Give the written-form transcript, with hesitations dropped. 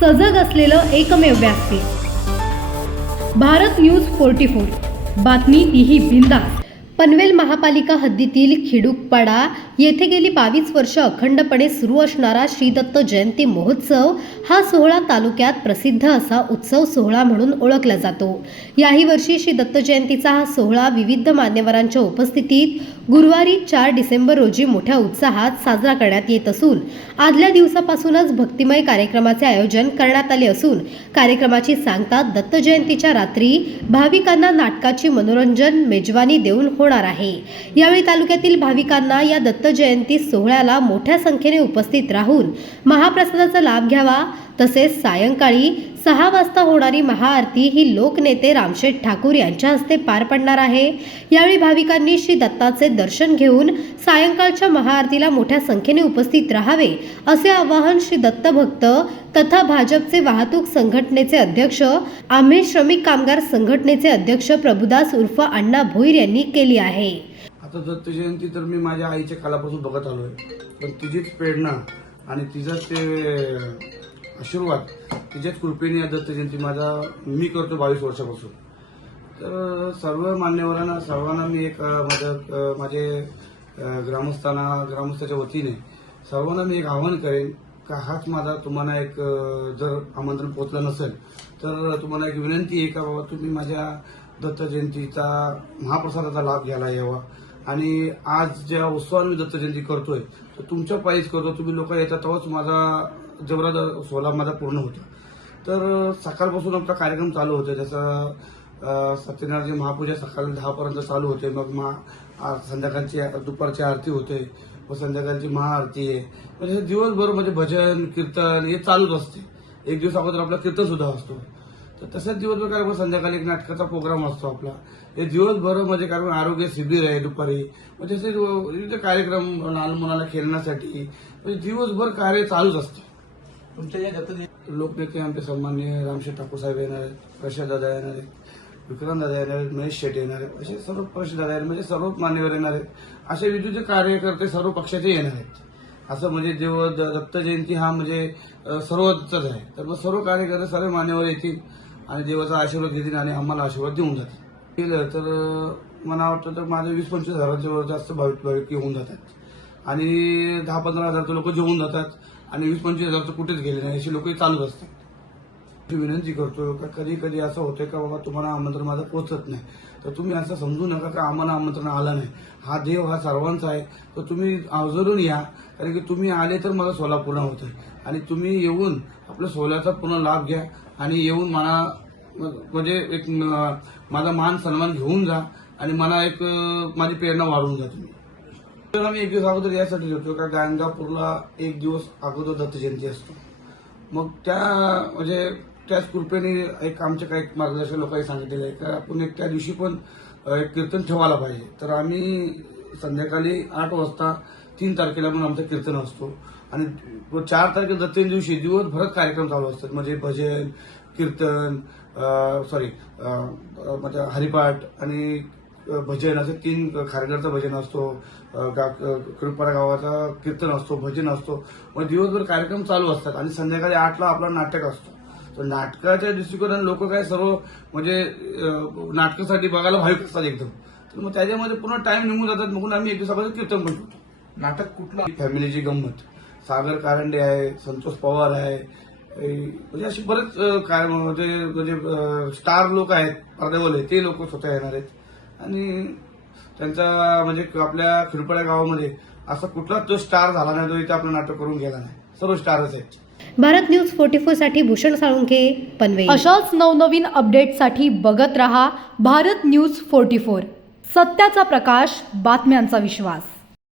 सजग असलेलं एकमेव व्यासपीठ भारत न्यूज 44। बातमी तीही बिनधास्त। पनवेल महापालिका हद्दीतील खिडूकपाडा येथे गेली 22 वर्ष अखंडपणे सुरू असणारा श्री दत्त जयंती महोत्सव हा सोहळा तालुक्यात प्रसिद्ध असा उत्सव सोहळा म्हणून ओळखला जातो। याही वर्षी श्री दत्त जयंतीचा हा सोहळा विविध मान्यवरांच्या उपस्थितीत गुरुवारी 4 डिसेंबर रोजी मोठ्या उत्साहात साजरा करण्यात येत असून आदल्या दिवसापासूनच भक्तिमय कार्यक्रमाचे आयोजन करण्यात आले असून कार्यक्रमाची सांगता दत्त जयंतीच्या रात्री भाविकांना नाटकाची मनोरंजन मेजवानी देऊन होणार आहे। यावेळी तालुक्यातील भाविकांना या दत्त जयंती सोहळ्याला मोठ्या संख्येने उपस्थित राहून महाप्रसादाचा लाभ घ्यावा। तसेच सायंकाळी 6 वाजता होणारी महाआरती ही लोकनेते रामशेठ ठाकूर यांच्या हस्ते पार पडणार आहे। यावेळी भाविकांनी श्री दत्ताचे दर्शन घेऊन सायंकाळच्या महाआरतीला मोठ्या संख्येने उपस्थित राहावे असे आवाहन श्री दत्त भक्त तथा भाजपचे वाहतूक संघटनेचे अध्यक्ष आम्ही श्रमिक कामगार संघटनेचे अध्यक्ष प्रभुदास उर्फ अण्णा भोईर यांनी केली आहे। आता दत्त जयंती तर मी माझ्या आईच्या कालापासून बघत आलोय, पण तिचीच प्रेरणा आणि तिचाच ते आशीर्वाद, तिच्याच कृपेने या दत्त जयंती मी करतो 22 वर्षापासून। तर सर्व मान्यवरांना सर्वांना मी एक माझे ग्रामस्थाच्या वतीने सर्वांना मी एक आवाहन करेन का हाच माझा तुम्हाला एक जर आमंत्रण पोहोचलं नसेल तर तुम्हाला एक विनंती आहे का बाबा तुम्ही माझ्या दत्त जयंतीचा महाप्रसादाचा लाभ घ्यायला यावा। आणि आज ज्या उत्सवात मी दत्त जयंती करतोय तर तुमच्या पायीच करतो, तुम्ही लोक येतात तेव्हाच माझा जबरा सोहळा माझा पूर्ण होतो। तर सकाळपासून आपला कार्यक्रम चालू होतो, जसं सत्यनारायण महापूजा सकाळी 10 पर्यंत चालू होते, मग संध्याकाळची दुपारची आरती होते व संध्याकाळची महाआरती आहे। म्हणजे दिवसभर म्हणजे भजन कीर्तन हे चालूच असते। एक दिवस अगोदर आपला कीर्तन सुद्धा असतो, तर तसंच दिवसभर कार्यक्रम संध्याकाळी एक नाटकाचा प्रोग्राम असतो आपला। हे दिवसभर म्हणजे कार्यक्रम आरोग्य शिबिर आहे दुपारी, म्हणजे असे विविध कार्यक्रम लहान मुलांना खेळण्यासाठी म्हणजे दिवसभर कार्य चालूच असते। तुमच्या या लोकनेते आमचे सन्माननीय रामशेठ ठाकूर साहेब येणार आहेत, प्रशांत दादा येणार आहेत, विक्रांत दादा येणार आहेत, महेश शेट्टी येणार आहेत, असे सर्व प्रशांत दादा येणार म्हणजे सर्व मान्यवर येणार आहेत। असे विविध कार्यकर्ते सर्व पक्षाचे येणार आहेत। असं म्हणजे जेव्हा दत्त जयंती हा म्हणजे सर्वच आहे, तर मग सर्व कार्यकर्ते सर्व मान्यवर येतील आणि देवाचा आशीर्वाद देतील आणि आम्हाला आशीर्वाद देऊन जातील। केलं तर मला वाटतं तर माझे 20-25 हजारांच्या जास्त भाविक येऊन जातात आणि 10-15 हजारचे लोक जेवून जातात आणि 20-25 हजारचं कुठेच गेले नाही, अशी लोकही चालूच असतात। विनंती करतो का कधी कधी असं होतं का बाबा तुम्हाला आमंत्रण माझं पोहोचत नाही, तर तुम्ही असं समजू नका का आम्हाला आमंत्रण आलं नाही। हा देव हा सर्वांचा आहे, तर तुम्ही आवर्जून या, कारण की तुम्ही आले तर मला सोहळा पूर्ण होतोय आणि तुम्ही येऊन आपल्या सोहळ्याचा पूर्ण लाभ घ्या आणि येऊन मला म्हणजे एक माझा मान सन्मान घेऊन जा आणि मला एक माझी प्रेरणा वाढवून जा तुम्ही। तर आम्ही एक दिवस अगोदर यासाठी येतो का गाणगापूरला एक दिवस अगोदर दत्त जयंती असतो, मग म्हणजे त्याच कृपेने एक आमच्या काही मार्गदर्शक लोकांनी सांगितलेलं आहे का आपण एक त्या दिवशी पण एक कीर्तन ठेवायला पाहिजे। तर आम्ही संध्याकाळी 8 वाजता 3 तारखेला पण आमचं कीर्तन असतो आणि 4 तारखेला दत्त दिवशी दिवसभरात कार्यक्रम चालू असतात, म्हणजे भजन कीर्तन म्हणजे हरिपाठ आणि भजन असे 3 खारघरचं भजन असतो, खिडूकपाडा गावाचा कीर्तन असतो, भजन असतो, मग दिवसभर कार्यक्रम चालू असतात आणि संध्याकाळी 8ला आपला नाटक असतो। तर नाटकाच्या दृष्टिकोनाने लोक काय सर्व म्हणजे नाटकासाठी बघायला भाविक असतात एकदम, तर मग त्याच्यामध्ये पूर्ण टाइम निघून जातात, म्हणून आम्ही एक दिवसामध्ये कीर्तन पण करतो। नाटक कुठलं? फॅमिलीची गंमत, सागर कारंडे आहे, संतोष पवार आहे, म्हणजे अशी बरेच म्हणजे स्टार लोक आहेत, पडद्यावाले ते लोक स्वतः येणार आहेत आणि त्यांचा म्हणजे आपल्या खिडूकपाडा गावामध्ये असा कुठलाच जो स्टार झाला नाही जो इथे आपलं नाटक करून गेला नाही, सर्व स्टारच आहेत। भारत न्यूज 44 साठी भूषण साळुंखे, पनवेल। अशाच नवनवीन अपडेटसाठी बघत रहा भारत न्यूज 44। सत्याचा प्रकाश, बातम्यांचा विश्वास।